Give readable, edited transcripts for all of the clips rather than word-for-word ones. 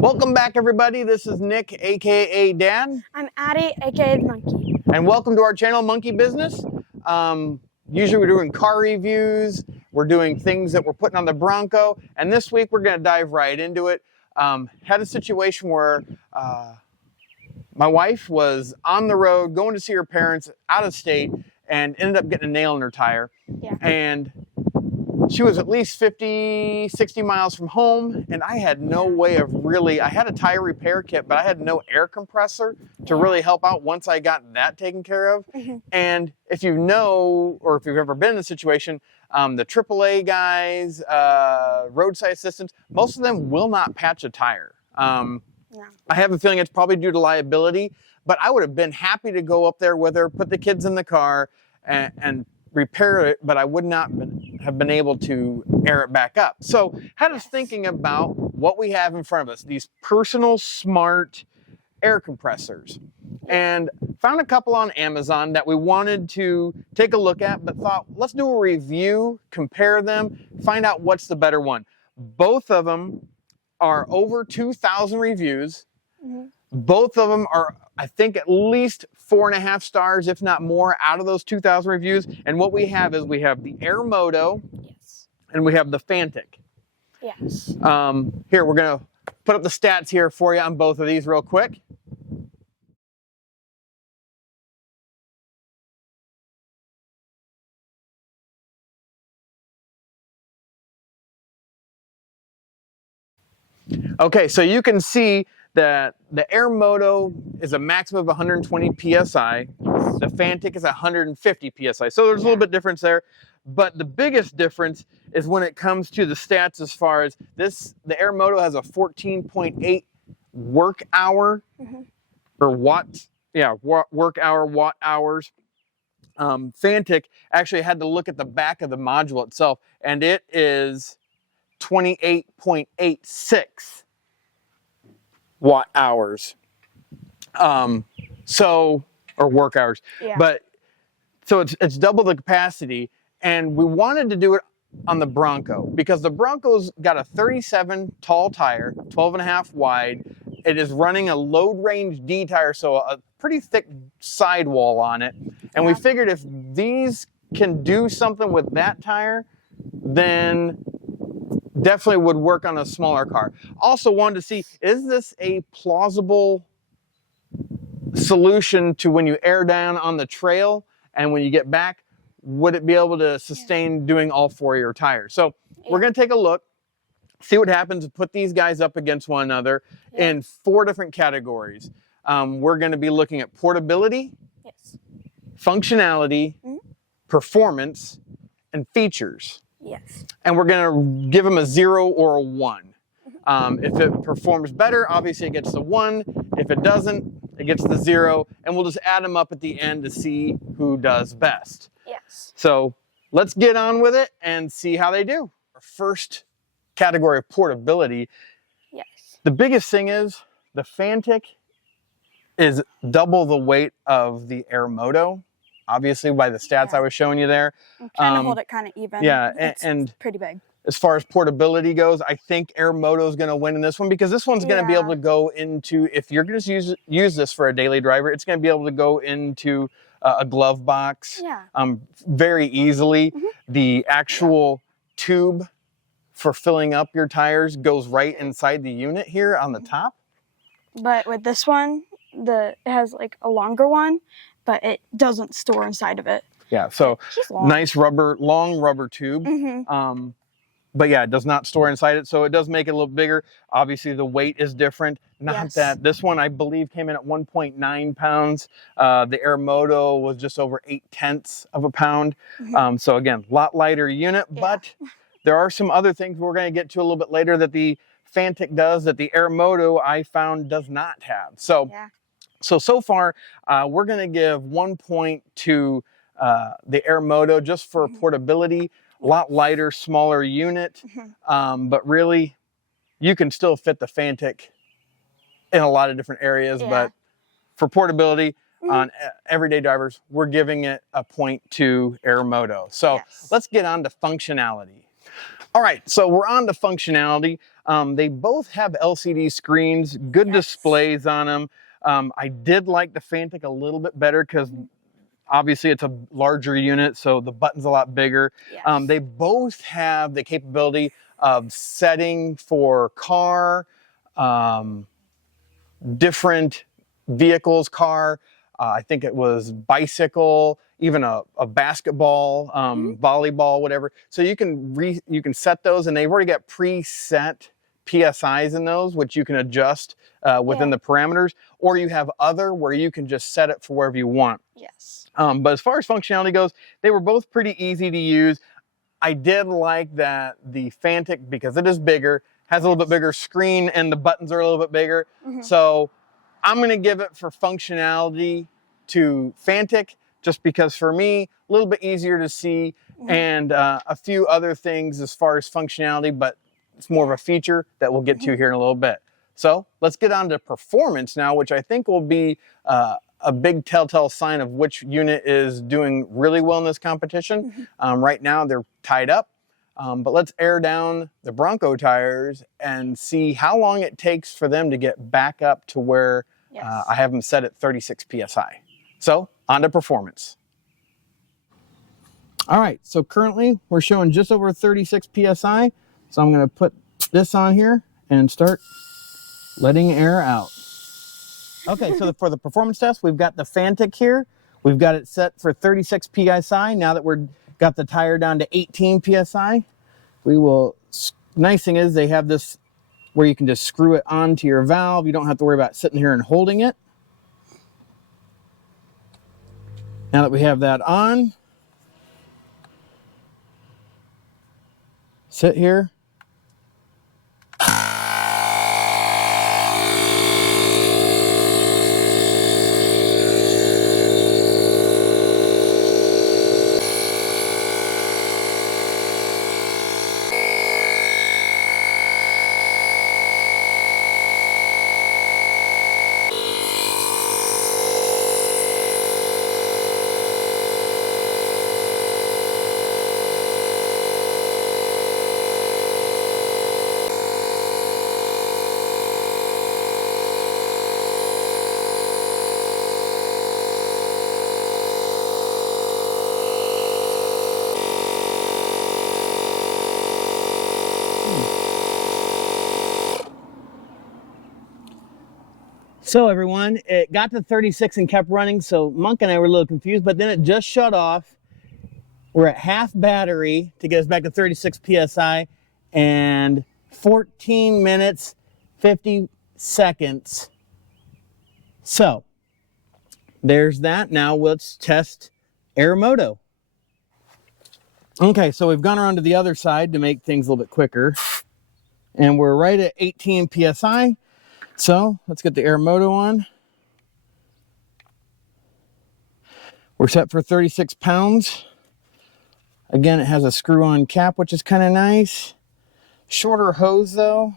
Welcome back, everybody. This is Nick, aka Dan. I'm Addie, aka the Monkey. And welcome to our channel, Monkey Business. Usually we're doing car reviews, we're doing things that we're putting on the Bronco, and this week we're going to dive right into it. Had a situation where my wife was on the road going to see her parents out of state and ended up getting a nail in her tire. Yeah. And she was at least 50, 60 miles from home, and I had no way of really, I had a tire repair kit, but I had no air compressor to really help out once I got that taken care of. And if you know, or if you've ever been in a situation, the AAA guys, roadside assistants, most of them will not patch a tire. I have a feeling it's probably due to liability, but I would have been happy to go up there with her, put the kids in the car, and repair it, but I would not have been able to air it back up. So had us thinking about what we have in front of us, these personal smart air compressors, and found a couple on Amazon that we wanted to take a look at, but thought, let's do a review, compare them, find out what's the better one. Both of them are over 2,000 reviews. Both of them are, I think, at least 4.5 stars, if not more, out of those 2,000 reviews. And what we have is we have the Airmoto, and we have the Fanttik. Here, we're gonna put up the stats here for you on both of these real quick. Okay, so you can see that the Airmoto is a maximum of 120 PSI. The Fanttik is 150 PSI. So there's a little bit difference there. But the biggest difference is when it comes to the stats as far as this, the Airmoto has a 14.8 work hour, or watts, work hour, watt hours. Fanttik actually had to look at the back of the module itself, and it is 28.86 watt hours, or work hours. But so it's double the capacity, and we wanted to do it on the Bronco because the Bronco's got a 37 tall tire, 12.5 wide. It is running a load range D tire, so a pretty thick sidewall on it. And we figured if these can do something with that tire, then definitely would work on a smaller car. Also wanted to see, is this a plausible solution to when you air down on the trail and when you get back, would it be able to sustain doing all 4 of your tires? So we're gonna take a look, see what happens, put these guys up against one another in 4 different categories. We're gonna be looking at portability, functionality, performance, and features. And we're going to give them a 0 or a 1. If it performs better, obviously it gets the 1. If it doesn't, it gets the 0. And we'll just add them up at the end to see who does best. So let's get on with it and see how they do. Our first category of portability. The biggest thing is the Fanttik is double the weight of the Airmoto. Obviously, by the stats I was showing you there. I'm trying to hold it kind of even. And pretty big. As far as portability goes, I think Airmoto is going to win in this one because this one's going to be able to go into, if you're going to use this for a daily driver, it's going to be able to go into a glove box very easily. The actual tube for filling up your tires goes right inside the unit here on the top. But with this one, it has like a longer one, but it doesn't store inside of it. So nice long rubber tube. But yeah, it does not store inside it, so it does make it a little bigger. Obviously, the weight is different. Not that this one, I believe, came in at 1.9 pounds. The Airmoto was just over 0.8 of a pound. So again, a lot lighter unit, but there are some other things we're going to get to a little bit later that the Fanttik does that the Airmoto, I found, does not have. So far, we're going to give 1 point to the Airmoto just for portability. A lot lighter, smaller unit, but really, you can still fit the Fanttik in a lot of different areas. But for portability, on everyday drivers, we're giving it a point to Airmoto. So let's get on to functionality. All right, so we're on to functionality. They both have LCD screens, good displays on them. I did like the Fanttik a little bit better because obviously it's a larger unit, so the button's a lot bigger. Yes. They both have the capability of setting for car, different vehicles, car, I think it was bicycle, even a basketball, volleyball, whatever. So you can set those, and they've already got preset PSIs in those, which you can adjust within the parameters, or you have other where you can just set it for wherever you want. Yes. But as far as functionality goes, they were both pretty easy to use. I did like that the Fanttik, because it is bigger, has a little bit bigger screen and the buttons are a little bit bigger. So I'm going to give it for functionality to Fanttik, just because for me, a little bit easier to see, and a few other things as far as functionality, but it's more of a feature that we'll get to here in a little bit. So let's get on to performance now, which I think will be a big telltale sign of which unit is doing really well in this competition. Right now they're tied up, but let's air down the Bronco tires and see how long it takes for them to get back up to where I have them set at 36 PSI. So on to performance. All right, so currently we're showing just over 36 PSI. So I'm gonna put this on here and start letting air out. Okay, so for the performance test, we've got the Fanttik here. We've got it set for 36 PSI. Now that we've got the tire down to 18 PSI, we will, nice thing is they have this where you can just screw it onto your valve. You don't have to worry about sitting here and holding it. Now that we have that on, sit here. So everyone, it got to 36 and kept running, so Monk and I were a little confused, but then it just shut off. We're at half battery to get us back to 36 PSI, and 14 minutes, 50 seconds. So there's that. Now let's test Airmoto. Okay, so we've gone around to the other side to make things a little bit quicker, and we're right at 18 PSI. So let's get the Airmoto on. We're set for 36 pounds. Again, it has a screw-on cap, which is kind of nice. Shorter hose though.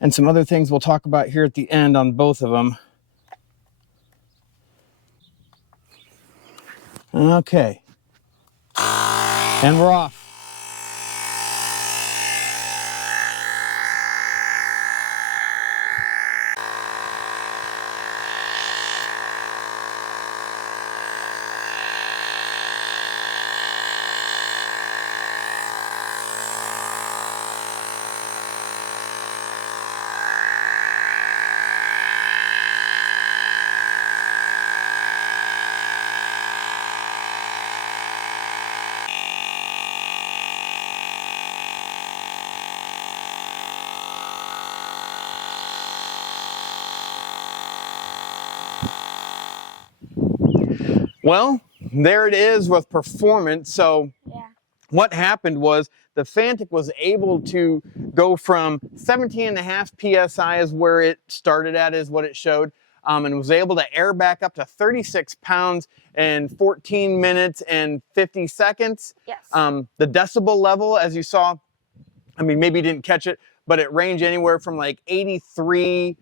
And some other things we'll talk about here at the end on both of them. Okay. And we're off. Well, there it is with performance. So what happened was the Fanttik was able to go from 17.5 PSI is where it started at, is what it showed, and was able to air back up to 36 pounds in 14 minutes and 50 seconds. Yes. The decibel level, as you saw, I mean, maybe you didn't catch it, but it ranged anywhere from like 83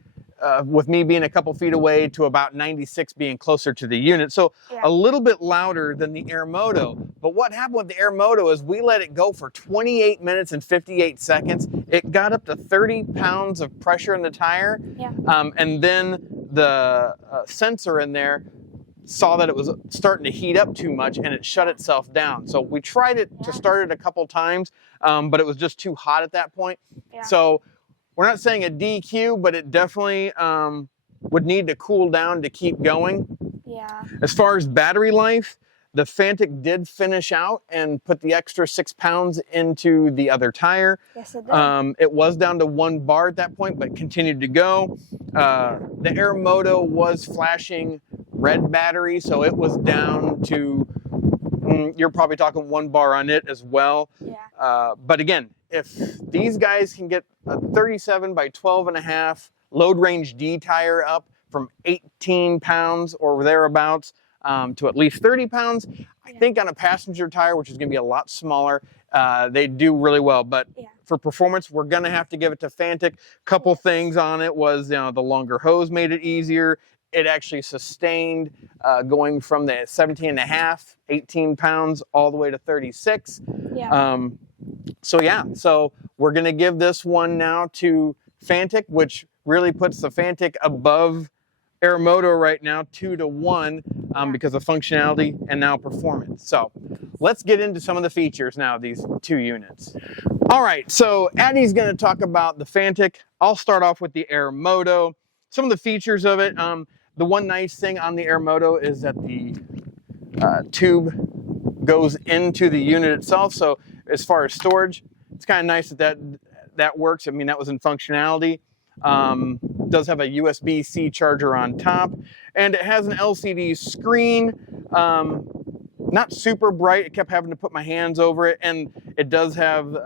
with me being a couple feet away to about 96 being closer to the unit. So Yeah. a little bit louder than the Airmoto. But what happened with the Airmoto is we let it go for 28 minutes and 58 seconds. It got up to 30 pounds of pressure in the tire. Yeah. And then the sensor in there saw that it was starting to heat up too much and it shut itself down. So we tried it to start it a couple times, but it was just too hot at that point. Yeah. So we're not saying a DQ, but it definitely would need to cool down to keep going. Yeah. As far as battery life, the Fanttik did finish out and put the extra 6 pounds into the other tire. Yes, it did. It was down to 1 bar at that point, but continued to go. The Airmoto was flashing red battery, so it was down to, you're probably talking 1 bar on it as well. Yeah. But again, if these guys can get a 37 by 12.5 load range D tire up from 18 pounds or thereabouts to at least 30 pounds, I think on a passenger tire, which is going to be a lot smaller, they do really well. But for performance, we're going to have to give it to Fanttik. Couple things on it was, the longer hose made it easier. It actually sustained going from the 17.5, 18 pounds all the way to 36. Yeah. So we're going to give this one now to Fanttik, which really puts the Fanttik above Airmoto right now, 2 to 1, because of functionality and now performance. So let's get into some of the features now of these 2 units. All right, so Addie's going to talk about the Fanttik. I'll start off with the Airmoto. Some of the features of it. The one nice thing on the Airmoto is that the tube goes into the unit itself. So as far as storage, it's kind of nice that works. I mean, that was in functionality. Does have a USB-C charger on top, and it has an LCD screen. Not super bright. I kept having to put my hands over it, and it does have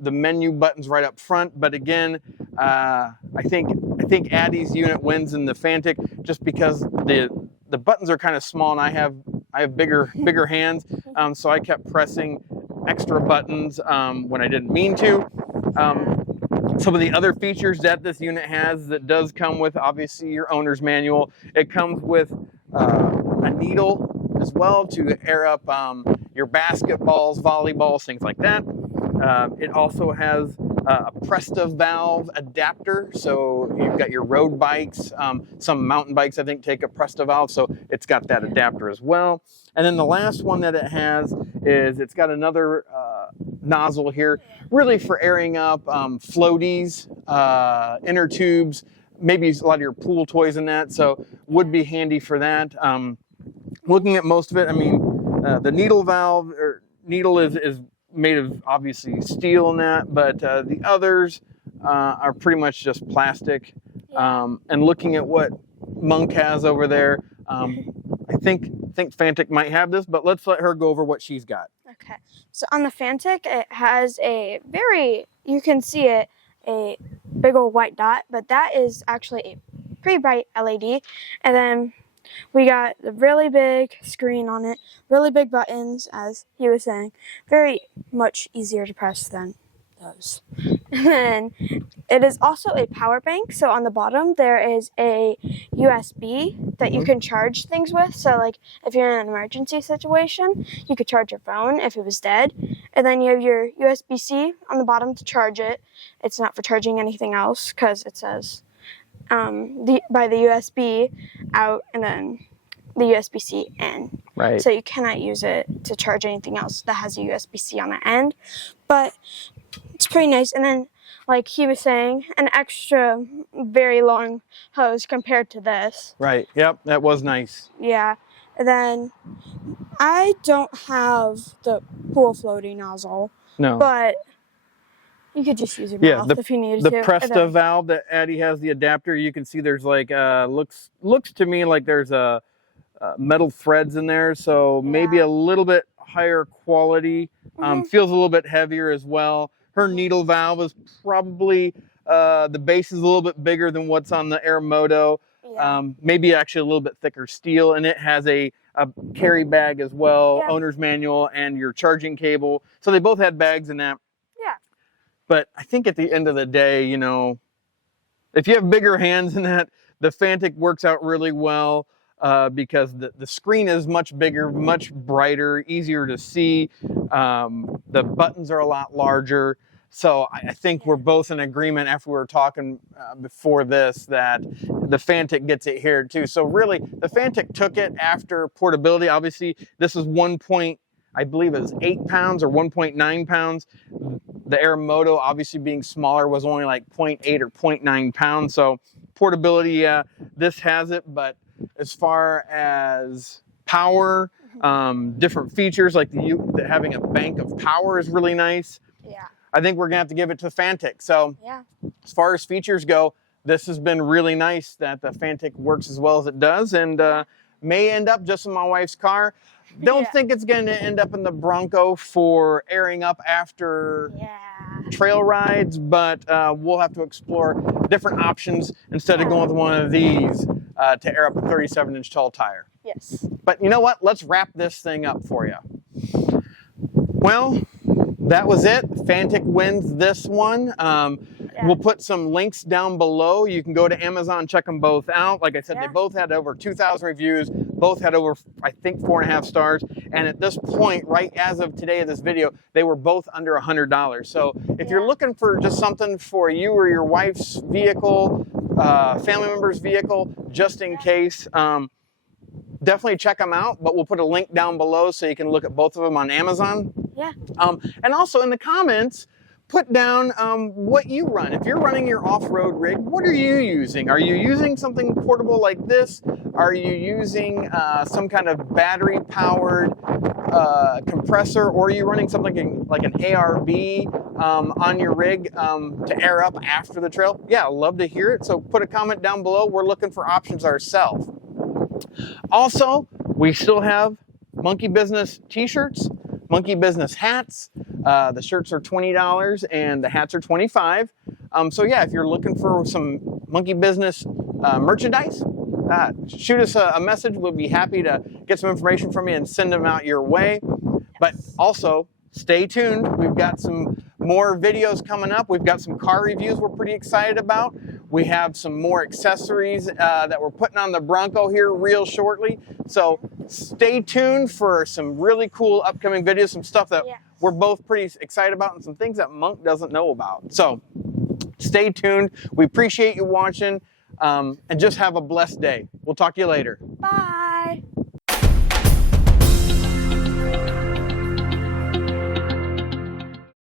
the menu buttons right up front. But again, I think Addie's unit wins in the Fanttik just because the buttons are kind of small, and I have bigger hands, so I kept pressing extra buttons when I didn't mean to. Some of the other features that this unit has that does come with, obviously, your owner's manual. It comes with a needle as well to air up your basketballs, volleyballs, things like that. It also has a Presto valve adapter, so you've got your road bikes. Some mountain bikes, I think, take a Presto valve, so it's got that adapter as well. And then the last one that it has is it's got another nozzle here, really for airing up floaties, inner tubes, maybe a lot of your pool toys in that, so would be handy for that. Looking at most of it, I mean, the needle valve, or needle is made of obviously steel and that, but the others are pretty much just plastic. And looking at what Monk has over there, I think Fanttik might have this, but let's let her go over what she's got. Okay, so on the Fanttik, it has you can see it, a big old white dot, but that is actually a pretty bright LED. And then we got the really big screen on it, really big buttons, as he was saying, very much easier to press than those. And then it is also a power bank, so on the bottom there is a USB that you can charge things with. So like if you're in an emergency situation, you could charge your phone if it was dead, and then you have your USB-C on the bottom to charge it. It's not for charging anything else because it says by the USB out and then the USB-C in. Right. So you cannot use it to charge anything else that has a USB-C on the end, but it's pretty nice. And then, like he was saying, an extra very long hose compared to this. Right. Yep. That was nice. Yeah. And then I don't have the pool floating nozzle. No. But you could just use your mouth if you needed to. The Presto valve that Addie has, the adapter, you can see there's like looks to me like there's a metal threads in there, so maybe a little bit higher quality. Feels a little bit heavier as well. Her needle valve is probably the base is a little bit bigger than what's on the Airmoto. Maybe actually a little bit thicker steel, and it has a carry bag as well, owner's manual, and your charging cable. So they both had bags in that. Yeah. But I think at the end of the day, If you have bigger hands than that, the Fanttik works out really well because the screen is much bigger, much brighter, easier to see. The buttons are a lot larger. So I think we're both in agreement after we were talking before this that the Fanttik gets it here too. So really, the Fanttik took it after Portability. Obviously, this is I believe it was 8 pounds or 1.9 pounds. The Airmoto, obviously being smaller, was only like 0.8 or 0.9 pounds. So Portability, this has it. But as far as power, different features like having a bank of power is really nice. Yeah. I think we're gonna have to give it to Fanttik. So Yeah. as far as features go, this has been really nice that the Fanttik works as well as it does, and may end up just in my wife's car. Don't think it's going to end up in the Bronco for airing up after trail rides, but we'll have to explore different options instead of going with one of these to air up a 37-inch tall tire. Yes. But you know what? Let's wrap this thing up for you. Well, that was it. Fanttik wins this one. We'll put some links down below. You can go to Amazon, check them both out. Like I said, they both had over 2,000 reviews. Both had over, I think, 4.5 stars. And at this point, right as of today of this video, they were both under $100. So if you're looking for just something for you or your wife's vehicle, family member's vehicle, just in case, definitely check them out. But we'll put a link down below so you can look at both of them on Amazon. Yeah. And also in the comments, put down what you run. If you're running your off-road rig, what are you using? Are you using something portable like this? Are you using some kind of battery-powered compressor? Or are you running something like an ARB on your rig to air up after the trail? Yeah, I'd love to hear it. So put a comment down below. We're looking for options ourselves. Also, we still have Monkey Business t-shirts, Monkey Business hats. The shirts are $20 and the hats are $25. So yeah, if you're looking for some Monkey Business merchandise, shoot us a message. We'll be happy to get some information from you and send them out your way. But also, stay tuned. We've got some more videos coming up. We've got some car reviews we're pretty excited about. We have some more accessories that we're putting on the Bronco here real shortly. So stay tuned for some really cool upcoming videos, some stuff that we're both pretty excited about and some things that Monk doesn't know about. So stay tuned. We appreciate you watching and just have a blessed day. We'll talk to you later. Bye.